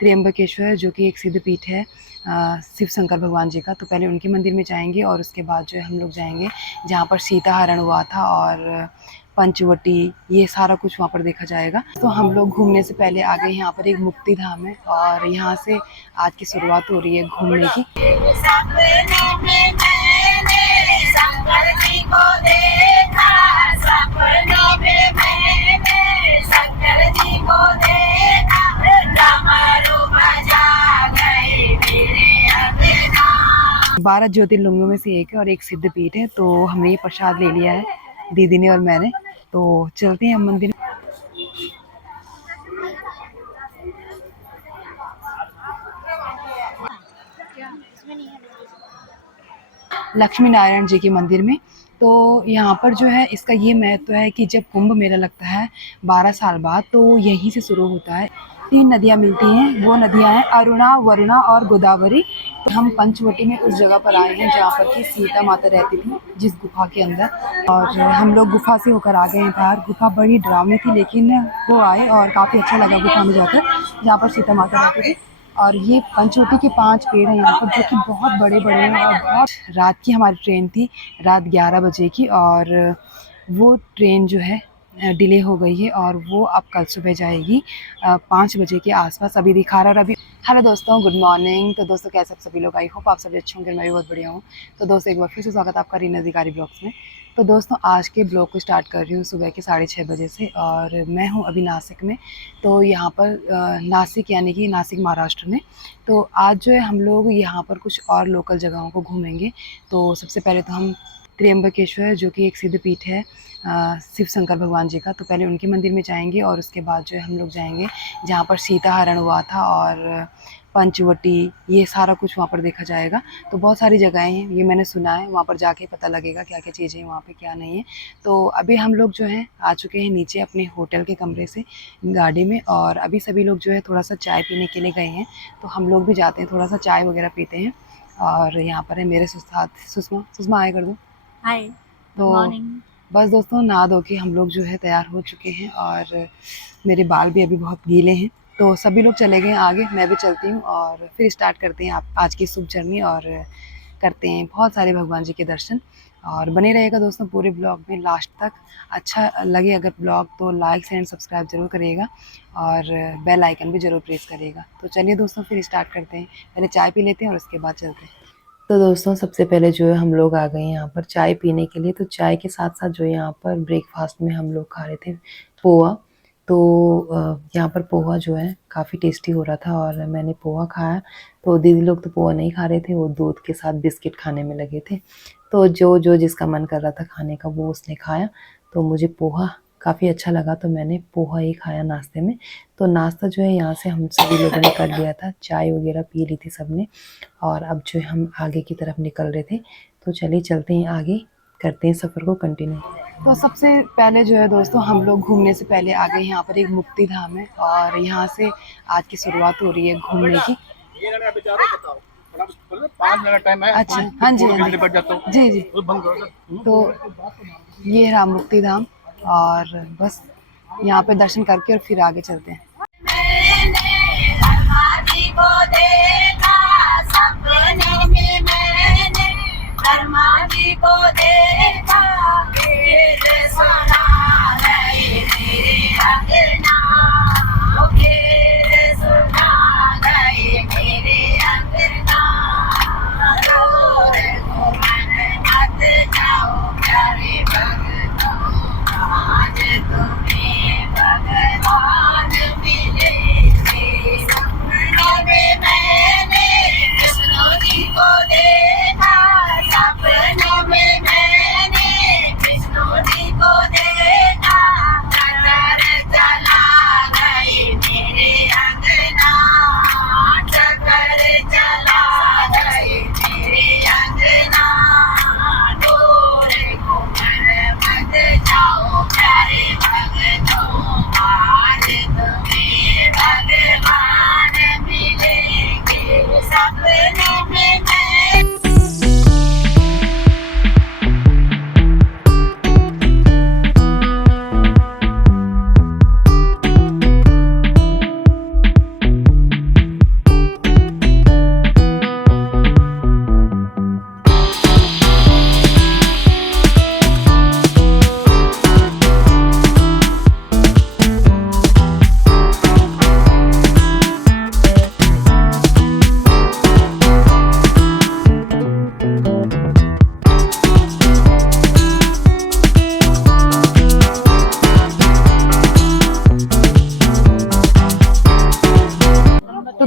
त्र्यंबकेश्वर, जो कि एक सिद्ध पीठ है शिव शंकर भगवान जी का। तो पहले उनके मंदिर में जाएंगे और उसके बाद जो है हम लोग जाएंगे जहाँ पर सीता हरण हुआ था और पंचवटी, ये सारा कुछ वहाँ पर देखा जाएगा। तो हम लोग घूमने से पहले आ गए। यहाँ पर एक मुक्ति धाम है और यहाँ से आज की शुरुआत हो रही है घूमने की। बारह ज्योतिर्लिंगों में से एक है और एक सिद्ध पीठ है। तो हमने ये प्रसाद ले लिया है, दीदी ने और मैंने। तो चलते हैं हम मंदिर। लक्ष्मी नारायण जी के मंदिर में। तो यहाँ पर जो है इसका ये महत्व है कि जब कुंभ मेला लगता है 12 साल बाद, तो यहीं से शुरू होता है। 3 नदियाँ मिलती हैं, वो नदियाँ हैं अरुणा, वरुणा और गोदावरी। तो हम पंचवटी में उस जगह पर आए हैं जहाँ पर कि सीता माता रहती थी, जिस गुफा के अंदर। और हम लोग गुफा से होकर आ गए हैं बाहर। गुफा बड़ी डरावनी थी लेकिन वो आए और काफ़ी अच्छा लगा गुफा में जाकर, जहाँ पर सीता माता रहती थी। और ये पंचवटी के 5 पेड़ हैं यहाँ पर, जो कि बहुत बड़े बड़े हैं। और बहुत रात की हमारी ट्रेन थी, रात 11 बजे की, और वो ट्रेन जो है डिले हो गई है और वो अब कल सुबह जाएगी 5 बजे के आसपास। अभी दिखा रहा है। अभी हेलो दोस्तों, गुड मॉर्निंग। तो दोस्तों कैसे आप सभी लोग? आई होप आप सभी अच्छे होंगे, मैं भी बहुत बढ़िया हूँ। तो दोस्तों एक बार फिर से स्वागत है आपका रीना अधिकारी ब्लॉग्स में। तो दोस्तों आज के ब्लॉग को स्टार्ट कर रही हूँ सुबह के 6:30 बजे से, और मैं हूँ अभी नासिक में। तो यहाँ पर नासिक यानी कि नासिक महाराष्ट्र में। तो आज जो है हम लोग यहाँ पर कुछ और लोकल जगहों को घूमेंगे। तो सबसे पहले तो हम त्र्यंबकेश्वर, जो कि एक सिद्ध पीठ है शिव शंकर भगवान जी का। तो पहले उनके मंदिर में जाएंगे और उसके बाद जो है हम लोग जाएंगे जहाँ पर सीता हरण हुआ था और पंचवटी, ये सारा कुछ वहाँ पर देखा जाएगा। तो बहुत सारी जगहें हैं, ये मैंने सुना है। वहाँ पर जाके पता लगेगा क्या क्या चीज़ें हैं वहाँ पे, क्या नहीं है। तो अभी हम लोग जो हैं आ चुके हैं नीचे अपने होटल के कमरे से गाड़ी में, और अभी सभी लोग जो है थोड़ा सा चाय पीने के लिए गए हैं। तो हम लोग भी जाते हैं, थोड़ा सा चाय वगैरह पीते हैं। और यहाँ पर है मेरे साथ सुषमा आए कर दो हाय। तो बस दोस्तों नहा धो के हम लोग जो है तैयार हो चुके हैं, और मेरे बाल भी अभी बहुत गीले हैं। तो सभी लोग चले गए आगे, मैं भी चलती हूँ और फिर स्टार्ट करते हैं आप आज की शुभ जर्नी, और करते हैं बहुत सारे भगवान जी के दर्शन। और बने रहेगा दोस्तों पूरे ब्लॉग में लास्ट तक। अच्छा लगे अगर ब्लॉग तो लाइक एंड सब्सक्राइब जरूर करिएगा और बेल आइकन भी जरूर प्रेस करिएगा। तो चलिए दोस्तों फिर स्टार्ट करते हैं। पहले चाय पी लेते हैं और उसके बाद चलते हैं। तो दोस्तों सबसे पहले जो है हम लोग आ गए यहाँ पर चाय पीने के लिए। तो चाय के साथ साथ जो है यहाँ पर ब्रेकफास्ट में हम लोग खा रहे थे पोहा। तो यहाँ पर पोहा जो है काफ़ी टेस्टी हो रहा था और मैंने पोहा खाया। तो दीदी लोग तो पोहा नहीं खा रहे थे, वो दूध के साथ बिस्किट खाने में लगे थे। तो जो जो जिसका मन कर रहा था खाने का वो उसने खाया। तो मुझे पोहा काफ़ी अच्छा लगा तो मैंने पोहा ही खाया नाश्ते में। तो नाश्ता जो है यहाँ से हम सभी लोगों ने कर लिया था, चाय वगैरह पी ली थी सबने। और अब जो है हम आगे की तरफ निकल रहे थे। तो चलिए चलते हैं आगे, करते हैं सफ़र को कंटिन्यू। तो सबसे पहले जो है दोस्तों हम लोग घूमने से पहले आ गए यहाँ पर एक मुक्ति धाम है, और यहाँ से आज की शुरुआत हो रही है घूमने की। अच्छा हाँ जी हाँ जी जी। तो ये रहा मुक्ति धाम, और बस यहाँ पे दर्शन करके और फिर आगे चलते हैं।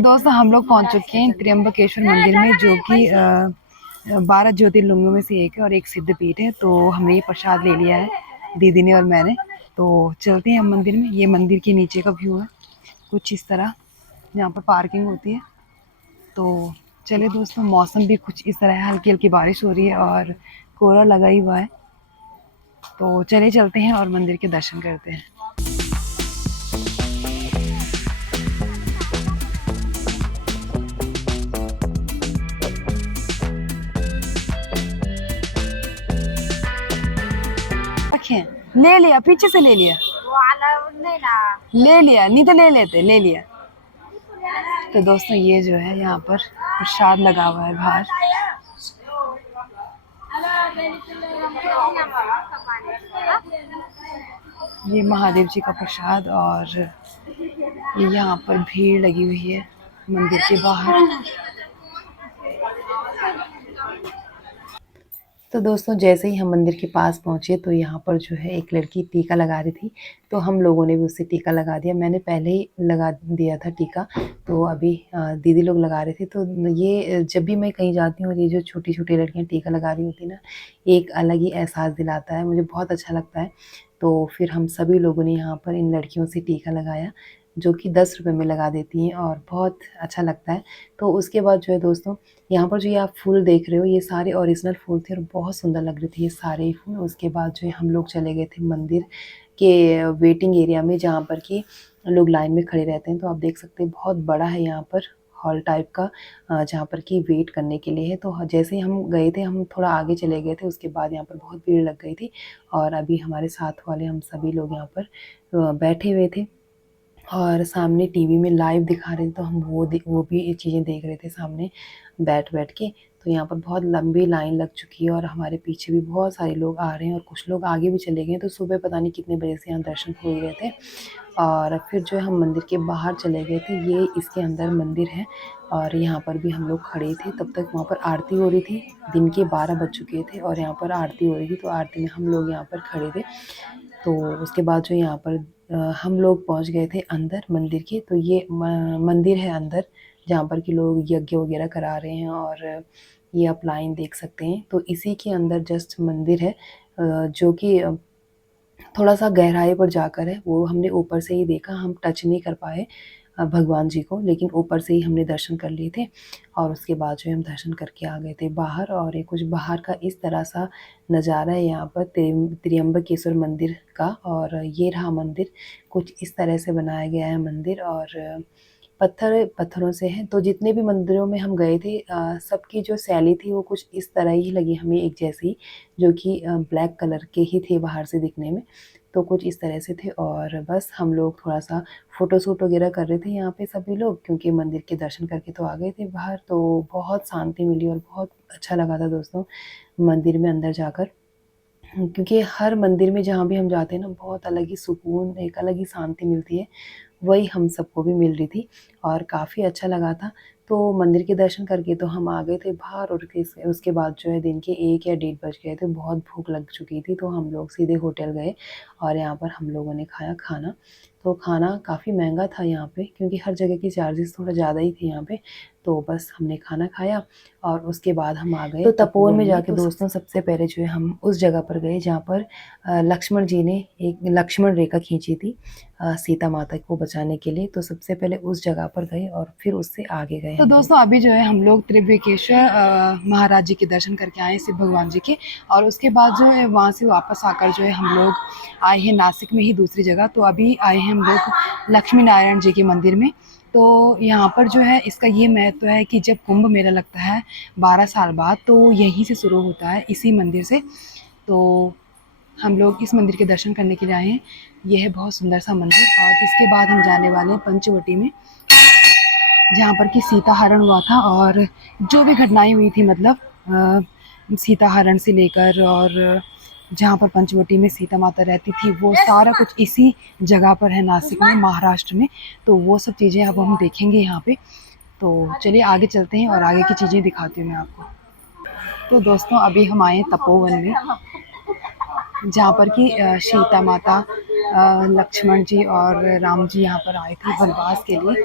दोस्तों हम लोग पहुंच चुके हैं त्र्यंबकेश्वर मंदिर में, जो कि 12 ज्योतिर्लिंगों में से एक है और एक सिद्ध पीठ है। तो हमने ये प्रसाद ले लिया है, दीदी ने और मैंने। तो चलते हैं हम मंदिर में। ये मंदिर के नीचे का व्यू है कुछ इस तरह, जहाँ पर पार्किंग होती है। तो चले दोस्तों, मौसम भी कुछ इस तरह है, हल्की हल्की बारिश हो रही है और कोहरा लगा ही हुआ है। तो चले चलते हैं और मंदिर के दर्शन करते हैं। ले लिया, पीछे से ले लिया, ले लिया, नहीं तो ले लेते, ले लिया। तो दोस्तों ये जो है यहाँ पर प्रसाद लगा हुआ है बाहर। ये महादेव जी का प्रसाद, और ये यहाँ पर भीड़ लगी हुई है मंदिर के बाहर। तो दोस्तों जैसे ही हम मंदिर के पास पहुँचे तो यहाँ पर जो है एक लड़की टीका लगा रही थी, तो हम लोगों ने भी उससे टीका लगा दिया। मैंने पहले ही लगा दिया था टीका, तो अभी दीदी लोग लगा रहे थे। तो ये जब भी मैं कहीं जाती हूँ, ये जो छोटी छोटी लड़कियाँ टीका लगा रही होती ना, एक अलग ही एहसास दिलाता है, मुझे बहुत अच्छा लगता है। तो फिर हम सभी लोगों ने यहाँ पर इन लड़कियों से टीका लगाया, जो कि 10 रुपये में लगा देती हैं और बहुत अच्छा लगता है। तो उसके बाद जो है दोस्तों, यहाँ पर जो ये आप फूल देख रहे हो, ये सारे ओरिजिनल फूल थे और बहुत सुंदर लग रहे थे ये सारे ही फूल। उसके बाद जो है हम लोग चले गए थे मंदिर के वेटिंग एरिया में, जहाँ पर कि लोग लाइन में खड़े रहते हैं। तो आप देख सकते हैं बहुत बड़ा है यहाँ पर, हॉल टाइप का, जहाँ पर कि वेट करने के लिए है। तो जैसे ही हम गए थे, हम थोड़ा आगे चले गए थे, उसके बाद यहाँ पर बहुत भीड़ लग गई थी। और अभी हमारे साथ वाले हम सभी लोग यहाँ पर बैठे हुए थे और सामने टीवी में लाइव दिखा रहे थे, तो हम वो भी ये चीज़ें देख रहे थे सामने बैठ के। तो यहाँ पर बहुत लंबी लाइन लग चुकी है और हमारे पीछे भी बहुत सारे लोग आ रहे हैं और कुछ लोग आगे भी चले गए। तो सुबह पता नहीं कितने बजे से यहाँ दर्शन हो ही रहे थे। और फिर जो है हम मंदिर के बाहर चले गए थे, ये इसके अंदर मंदिर है और यहाँ पर भी हम लोग खड़े थे। तब तक वहाँ पर आरती हो रही थी, दिन के 12 बज चुके थे और यहाँ पर आरती हो रही थी। तो आरती में हम लोग यहाँ पर खड़े थे। तो उसके बाद जो यहाँ पर हम लोग पहुँच गए थे अंदर मंदिर के। तो ये मंदिर है अंदर, जहाँ पर कि लोग यज्ञ वगैरह करा रहे हैं और ये आप लाइन देख सकते हैं। तो इसी के अंदर जस्ट मंदिर है, जो कि थोड़ा सा गहराई पर जाकर है। वो हमने ऊपर से ही देखा, हम टच नहीं कर पाए भगवान जी को, लेकिन ऊपर से ही हमने दर्शन कर लिए थे। और उसके बाद जो हम दर्शन करके आ गए थे बाहर। और ये कुछ बाहर का इस तरह सा नज़ारा है यहाँ पर त्र्यंबकेश्वर मंदिर का। और ये रहा मंदिर, कुछ इस तरह से बनाया गया है मंदिर, और पत्थरों से है। तो जितने भी मंदिरों में हम गए थे, सबकी जो शैली थी वो कुछ इस तरह ही लगी हमें, एक जैसी, जो कि ब्लैक कलर के ही थे बाहर से दिखने में। तो कुछ इस तरह से थे। और बस हम लोग थोड़ा सा फ़ोटो शूट वगैरह कर रहे थे यहाँ पे सभी लोग, क्योंकि मंदिर के दर्शन करके तो आ गए थे बाहर। तो बहुत शांति मिली और बहुत अच्छा लगा था दोस्तों मंदिर में अंदर जाकर, क्योंकि हर मंदिर में जहाँ भी हम जाते हैं ना, बहुत अलग ही सुकून, एक अलग ही शांति मिलती है। वही हम सबको भी मिल रही थी और काफ़ी अच्छा लगा था। तो मंदिर के दर्शन करके तो हम आ गए थे बाहर। और उसके बाद जो है दिन के 1 या 1:30 बज गए थे, बहुत भूख लग चुकी थी। तो हम लोग सीधे होटल गए और यहाँ पर हम लोगों ने खाया खाना। तो खाना काफ़ी महंगा था यहाँ पे, क्योंकि हर जगह की चार्जेस थोड़ा ज़्यादा ही थे यहाँ पे। तो बस हमने खाना खाया और उसके बाद हम आ गए तो तपोवन में जाके। दोस्तों सबसे पहले जो है हम उस जगह पर गए जहाँ पर लक्ष्मण जी ने एक लक्ष्मण रेखा खींची थी सीता माता को बचाने के लिए। तो सबसे पहले उस जगह पर गए और फिर उससे आगे गए। तो दोस्तों अभी जो है हम लोग त्र्यंबकेश्वर महाराज जी के दर्शन करके आए, शिव भगवान जी के। और उसके बाद जो है वहाँ से वापस आकर जो है हम लोग आए हैं नासिक में ही दूसरी जगह। तो अभी आए हैं हम लोग लक्ष्मी नारायण जी के मंदिर में। तो यहाँ पर जो है इसका ये महत्व है कि जब कुंभ मेला लगता है 12 साल बाद, तो यहीं से शुरू होता है, इसी मंदिर से। तो हम लोग इस मंदिर के दर्शन करने के लिए आए हैं। यह है बहुत सुंदर सा मंदिर। और इसके बाद हम जाने वाले हैं पंचवटी में, जहाँ पर कि सीता हरण हुआ था और जो भी घटनाएं हुई थी, मतलब सीता हरण से लेकर, और जहाँ पर पंचवटी में सीता माता रहती थी, वो सारा कुछ इसी जगह पर है, नासिक में, महाराष्ट्र में। तो वो सब चीज़ें अब हम देखेंगे यहाँ पे। तो चलिए आगे चलते हैं और आगे की चीज़ें दिखाती हूँ मैं आपको। तो दोस्तों अभी हम आए तपोवन में, जहाँ पर कि सीता माता, लक्ष्मण जी और राम जी यहाँ पर आए थे वनवास के लिए।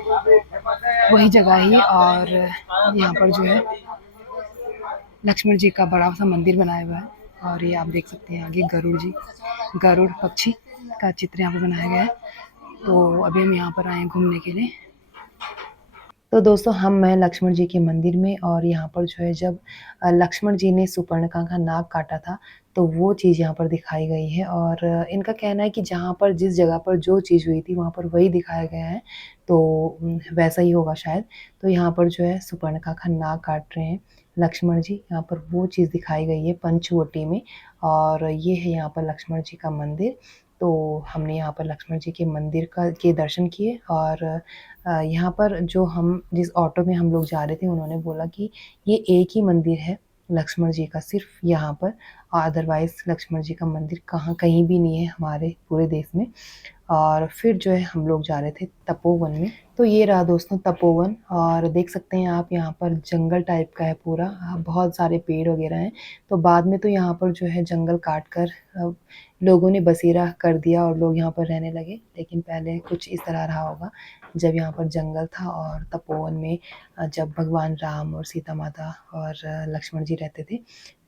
वही जगह है ये। और यहाँ पर जो है लक्ष्मण जी का बड़ा सा मंदिर बनाया हुआ है। और ये आप देख सकते हैं आगे गरुड़ जी, गरुड़ पक्षी का चित्र यहाँ पर बनाया गया है। तो अभी हम यहाँ पर आए हैं घूमने के लिए। तो दोस्तों हम हैं लक्ष्मण जी के मंदिर में, और यहाँ पर जो है जब लक्ष्मण जी ने सुपर्णखा का नाक काटा था तो वो चीज़ यहाँ पर दिखाई गई है। और इनका कहना है कि जहाँ पर जिस जगह पर जो चीज़ हुई थी वहाँ पर वही दिखाया गया है, तो वैसा ही होगा शायद। तो यहाँ पर जो है सुपर्णखा का नाक काट रहे हैं लक्ष्मण जी, यहाँ पर वो चीज़ दिखाई गई है पंचवटी में। और ये है यहाँ पर लक्ष्मण जी का मंदिर। तो हमने यहाँ पर लक्ष्मण जी के मंदिर के दर्शन किए। और यहाँ पर जो हम जिस ऑटो में हम लोग जा रहे थे उन्होंने बोला कि ये एक ही मंदिर है लक्ष्मण जी का, सिर्फ यहाँ पर, अदरवाइज़ लक्ष्मण जी का मंदिर कहीं भी नहीं है हमारे पूरे देश में। और फिर जो है हम लोग जा रहे थे तपोवन में। तो ये रहा दोस्तों तपोवन, और देख सकते हैं आप यहाँ पर जंगल टाइप का है पूरा, बहुत सारे पेड़ वगैरह हैं। तो बाद में तो यहाँ पर जो है जंगल काट कर लोगों ने बसेरा कर दिया और लोग यहाँ पर रहने लगे, लेकिन पहले कुछ इस तरह रहा होगा जब यहाँ पर जंगल था। और तपोवन में जब भगवान राम और सीता माता और लक्ष्मण जी रहते थे,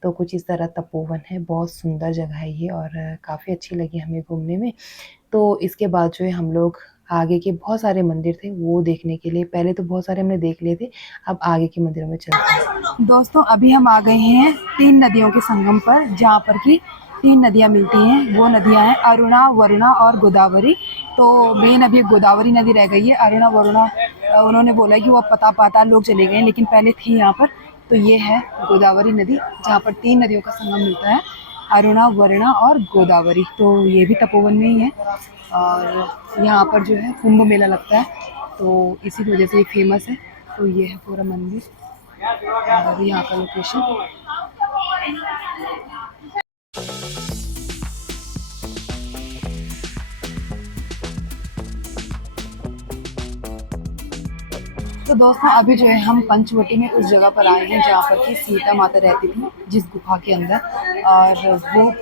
तो कुछ इस तरह तपोवन है। बहुत सुंदर जगह है ये, और काफ़ी अच्छी लगी हमें घूमने में। तो इसके बाद जो है हम लोग आगे के बहुत सारे मंदिर थे वो देखने के लिए, पहले तो बहुत सारे हमने देख लिए थे, अब आगे के मंदिरों में चलते हैं। दोस्तों अभी हम आ गए हैं 3 नदियों के संगम पर, जहाँ पर कि 3 नदियाँ मिलती हैं। वो नदियाँ हैं अरुणा, वरुणा और गोदावरी। तो मेन अभी गोदावरी नदी रह गई है। अरुणा वरुणा उन्होंने बोला कि वो पता पाताल लोग चले गए, लेकिन पहले थी यहाँ पर। तो ये है गोदावरी नदी, जहाँ पर 3 नदियों का संगम मिलता है, अरुणा, वरुणा और गोदावरी। तो ये भी तपोवन में ही है। और यहाँ पर जो है कुंभ मेला लगता है, तो इसी वजह से ये फेमस है। तो ये है पूरा मंदिर और यहाँ का लोकेशन। तो दोस्तों अभी जो है हम पंचवटी में उस जगह पर आए हैं जहाँ पर कि सीता माता रहती थी, जिस गुफा के अंदर। और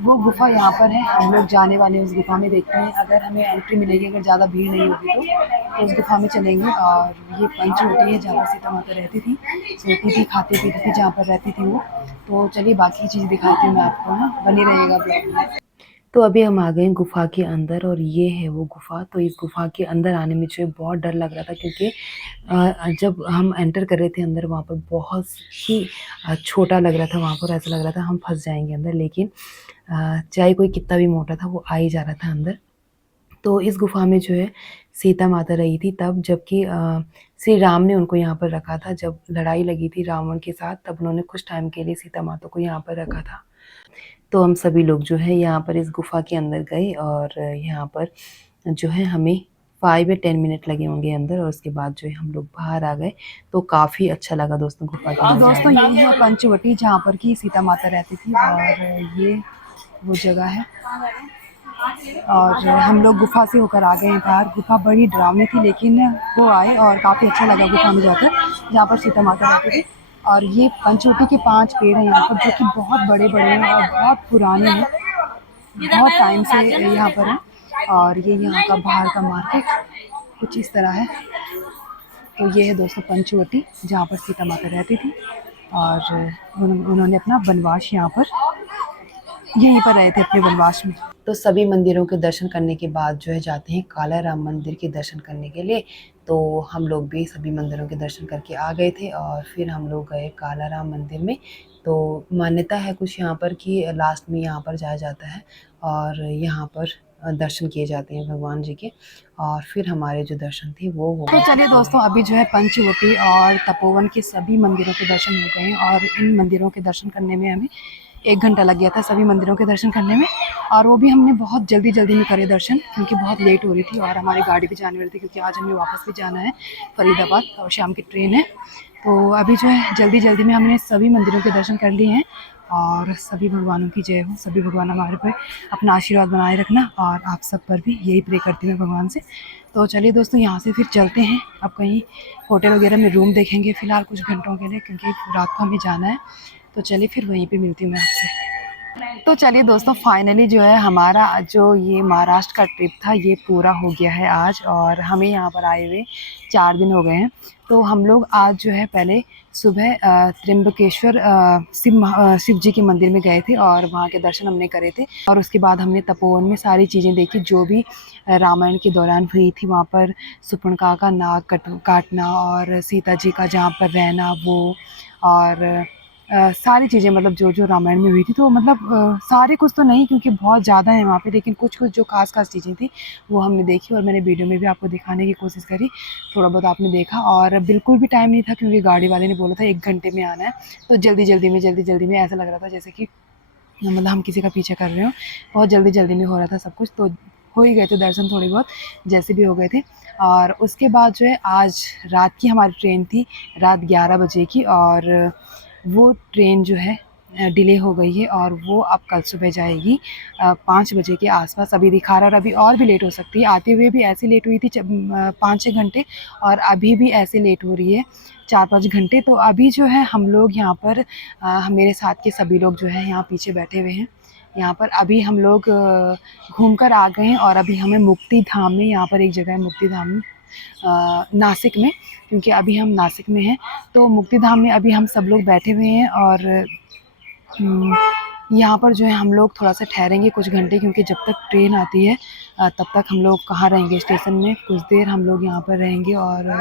वो गुफा यहाँ पर है। हम लोग जाने वाले हैं उस गुफा में, देखते हैं अगर हमें एंट्री मिलेगी, अगर ज़्यादा भीड़ नहीं होगी तो उस गुफा में चलेंगे। और ये पंचवटी है जहाँ पर सीता माता रहती थी, सोती थी, खाती पीती थी, जहाँ पर रहती थी वो। तो चलिए बाकी चीज़ दिखाती हूँ मैं आपको, ना बनी रहेगा ब्लॉग में। तो अभी हम आ गए गुफा के अंदर, और ये है वो गुफा। तो इस गुफा के अंदर आने में जो है बहुत डर लग रहा था, क्योंकि जब हम एंटर कर रहे थे अंदर, वहाँ पर बहुत ही छोटा लग रहा था। वहाँ पर ऐसा लग रहा था हम फंस जाएंगे अंदर, लेकिन चाहे कोई कितना भी मोटा था वो आ ही जा रहा था अंदर। तो इस गुफा में जो है सीता माता रही थी तब, जबकि श्री राम ने उनको यहाँ पर रखा था। जब लड़ाई लगी थी रावण के साथ, तब उन्होंने कुछ टाइम के लिए सीता माता को यहाँ पर रखा था। तो हम सभी लोग जो है यहाँ पर इस गुफा के अंदर गए, और यहाँ पर जो है हमें 5 या 10 मिनट लगे होंगे अंदर, और उसके बाद जो है हम लोग बाहर आ गए। तो काफ़ी अच्छा लगा दोस्तों गुफा के अंदर। दोस्तों यही है पंचवटी जहाँ पर कि सीता माता रहती थी, और ये वो जगह है। और हम लोग गुफा से होकर आ गए हैं बाहर। गुफा बड़ी डरावनी थी, लेकिन वो आए और काफ़ी अच्छा लगा गुफा में जाकर, जहाँ पर सीता माता रहती थी। और ये पंचवटी के 5 पेड़ हैं यहाँ पर, जो कि बहुत बड़े बड़े हैं और बहुत पुराने हैं, बहुत टाइम से यहाँ पर है। और ये यहाँ का बाहर का मार्केट कुछ इस तरह है। तो ये है दोस्तों पंचवटी, जहाँ पर सीता माता रहती थी, और उन्होंने अपना वनवास यहाँ पर यहीं पर रहे थे अपने वनवास में। तो सभी मंदिरों के दर्शन करने के बाद जो है जाते हैं काला राम मंदिर के दर्शन करने के लिए। तो हम लोग भी सभी मंदिरों के दर्शन करके आ गए थे, और फिर हम लोग गए काला राम मंदिर में। तो मान्यता है कुछ यहाँ पर कि लास्ट में यहाँ पर जाया जाता है, और यहाँ पर दर्शन किए जाते हैं भगवान जी के। और फिर हमारे जो दर्शन थे वो हो गए। तो चलिए दोस्तों अभी जो है पंचवटी और तपोवन के सभी मंदिरों के दर्शन हो गए हैं, और इन मंदिरों के दर्शन करने में हमें 1 घंटा लग गया था सभी मंदिरों के दर्शन करने में। और वो भी हमने बहुत जल्दी में करे दर्शन, क्योंकि बहुत लेट हो रही थी और हमारी गाड़ी भी जाने वाली थी, क्योंकि आज हमें वापस भी जाना है फरीदाबाद, और शाम की ट्रेन है। तो अभी जो है जल्दी में हमने सभी मंदिरों के दर्शन कर लिए हैं। और सभी भगवानों की जय हो, सभी भगवान हमारे पर अपना आशीर्वाद बनाए रखना, और आप सब पर भी यही प्रे करती हूँ भगवान से। तो चलिए दोस्तों यहाँ से फिर चलते हैं, अब कहीं होटल वगैरह में रूम देखेंगे फ़िलहाल कुछ घंटों के लिए, क्योंकि रात को हमें जाना है। तो चलिए फिर वहीं पे मिलती हूँ मैं आपसे। तो चलिए दोस्तों, फाइनली जो है हमारा जो ये महाराष्ट्र का ट्रिप था ये पूरा हो गया है आज, और हमें यहाँ पर आए हुए 4 दिन हो गए हैं। तो हम लोग आज जो है पहले सुबह त्र्यंबकेश्वर शिव जी के मंदिर में गए थे और वहाँ के दर्शन हमने करे थे, और उसके बाद हमने तपोवन में सारी चीज़ें देखी जो भी रामायण के दौरान हुई थी। वहाँ पर सुपर्णखा का नाक काटना और सीता जी का जहाँ पर रहना वो, और सारी चीज़ें मतलब जो जो रामायण में हुई थी। तो मतलब सारे कुछ तो नहीं क्योंकि बहुत ज़्यादा है वहाँ पे, लेकिन कुछ कुछ जो खास खास चीज़ें थी वो हमने देखी, और मैंने वीडियो में भी आपको दिखाने की कोशिश करी। थोड़ा बहुत आपने देखा, और बिल्कुल भी टाइम नहीं था क्योंकि गाड़ी वाले ने बोला था 1 घंटे में आना है। तो जल्दी में ऐसा लग रहा था जैसे कि मतलब हम किसी का पीछे कर रहे हो। बहुत जल्दी में हो रहा था सब कुछ, तो हो ही गए थे दर्शन थोड़ी बहुत, जैसे भी हो गए थे। और उसके बाद जो है आज रात की हमारी ट्रेन थी, रात 11 बजे की, और वो ट्रेन जो है डिले हो गई है, और वो अब कल सुबह जाएगी 5 बजे के आसपास। अभी दिखा रहा है, और अभी और भी लेट हो सकती है। आते हुए भी ऐसे लेट हुई थी 5-6 घंटे, और अभी भी ऐसे लेट हो रही है 4-5 घंटे। तो अभी जो है हम लोग यहाँ पर मेरे साथ के सभी लोग जो है यहाँ पीछे बैठे हुए हैं। यहाँ पर अभी हम लोग घूम कर आ गए हैं, और अभी हमें मुक्ति धाम में, यहाँ पर एक जगह है मुक्ति धाम नासिक में, क्योंकि अभी हम नासिक में हैं। तो मुक्ति धाम में अभी हम सब लोग बैठे हुए हैं, और यहाँ पर जो है हम लोग थोड़ा सा ठहरेंगे कुछ घंटे, क्योंकि जब तक ट्रेन आती है तब तक हम लोग कहाँ रहेंगे, स्टेशन में कुछ देर हम लोग यहाँ पर रहेंगे और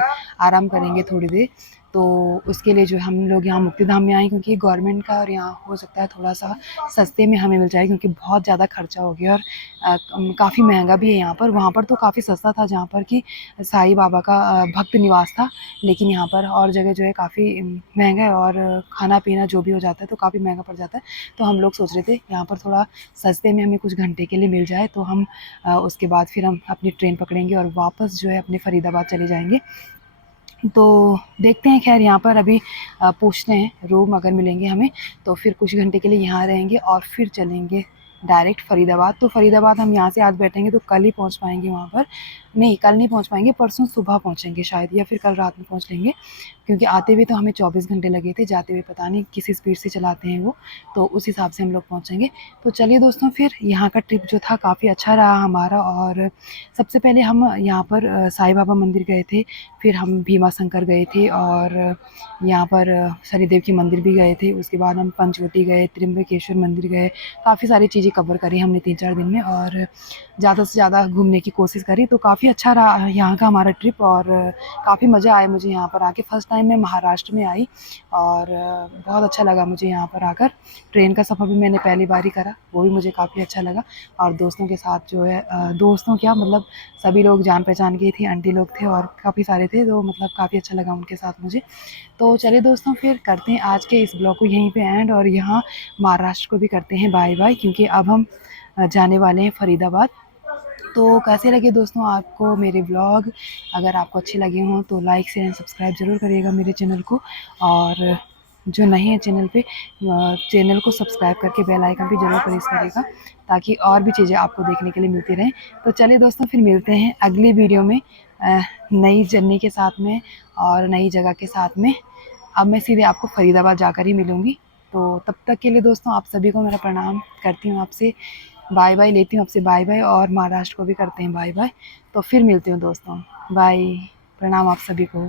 आराम करेंगे थोड़ी देर। तो उसके लिए जो हम लोग यहाँ मुक्तिधाम में आए, क्योंकि गवर्नमेंट का, और यहाँ हो सकता है थोड़ा सा सस्ते में हमें मिल जाए, क्योंकि बहुत ज़्यादा खर्चा हो गया और काफ़ी महंगा भी है यहाँ पर। वहाँ पर तो काफ़ी सस्ता था जहाँ पर कि साईं बाबा का भक्त निवास था, लेकिन यहाँ पर और जगह जो है काफ़ी महंगा है, और खाना पीना जो भी हो जाता है तो काफ़ी महंगा पड़ जाता है। तो हम लोग सोच रहे थे यहाँ पर थोड़ा सस्ते में हमें कुछ घंटे के लिए मिल जाए, तो हम उसके बाद फिर हम अपनी ट्रेन पकड़ेंगे और वापस जो है अपने फ़रीदाबाद चले जाएंगे। तो देखते हैं, खैर यहाँ पर अभी पूछते हैं रूम अगर मिलेंगे हमें, तो फिर कुछ घंटे के लिए यहाँ रहेंगे और फिर चलेंगे डायरेक्ट फ़रीदाबाद। तो फ़रीदाबाद हम यहाँ से आज बैठेंगे तो कल ही पहुँच पाएंगे वहाँ पर। नहीं, कल नहीं पहुँच पाएंगे, परसों सुबह पहुँचेंगे शायद, या फिर कल रात में पहुँच लेंगे, क्योंकि आते हुए तो हमें 24 घंटे लगे थे, जाते हुए पता नहीं किस स्पीड से चलाते हैं वो, तो उस हिसाब से हम लोग पहुँचेंगे। तो चलिए दोस्तों, फिर यहाँ का ट्रिप जो था काफ़ी अच्छा रहा हमारा। और सबसे पहले हम यहाँ पर साईं बाबा मंदिर गए थे, फिर हम भीमा शंकर गए थे, और यहाँ पर शनिदेव की मंदिर भी गए थे। उसके बाद हम पंचवटी गए, त्र्यंबकेश्वर मंदिर गए, काफ़ी सारी चीज़ें कवर करी हमने 3-4 दिन में, और ज़्यादा से ज़्यादा घूमने की कोशिश करी। तो काफ़ी अच्छा रहा यहाँ का हमारा ट्रिप, और काफ़ी मज़ा आया मुझे यहाँ पर आके। फ़र्स्ट टाइम मैं महाराष्ट्र में आई, और बहुत अच्छा लगा मुझे यहाँ पर आकर। ट्रेन का सफ़र भी मैंने पहली बार ही करा, वो भी मुझे काफ़ी अच्छा लगा। और दोस्तों के साथ जो है दोस्तों क्या मतलब सभी लोग जान पहचान के थे, आंटी लोग थे और काफ़ी सारे थे, तो मतलब काफ़ी अच्छा लगा उनके साथ मुझे। तो चलिए दोस्तों, फिर करते हैं आज के इस ब्लॉग को यहीं पे एंड, और यहाँ महाराष्ट्र को भी करते हैं बाय बाय, क्योंकि अब हम जाने वाले हैं फ़रीदाबाद। तो कैसे लगे दोस्तों आपको मेरे ब्लॉग? अगर आपको अच्छे लगे हों तो लाइक शेयर एंड सब्सक्राइब ज़रूर करिएगा मेरे चैनल को, और जो नए हैं चैनल पे चैनल को सब्सक्राइब करके बेल आइकन भी ज़रूर प्रेस करिएगा, ताकि और भी चीज़ें आपको देखने के लिए मिलती रहें। तो चलिए दोस्तों, फिर मिलते हैं अगली वीडियो में नई जर्नी के साथ में और नई जगह के साथ में। अब मैं सीधे आपको फ़रीदाबाद जाकर ही मिलूँगी। तो तब तक के लिए दोस्तों आप सभी को मेरा प्रणाम करती हूँ, आपसे बाय बाय लेती हूँ, आपसे बाय बाय, और महाराष्ट्र को भी करते हैं बाय बाय। तो फिर मिलती हूँ दोस्तों, बाय, प्रणाम आप सभी को।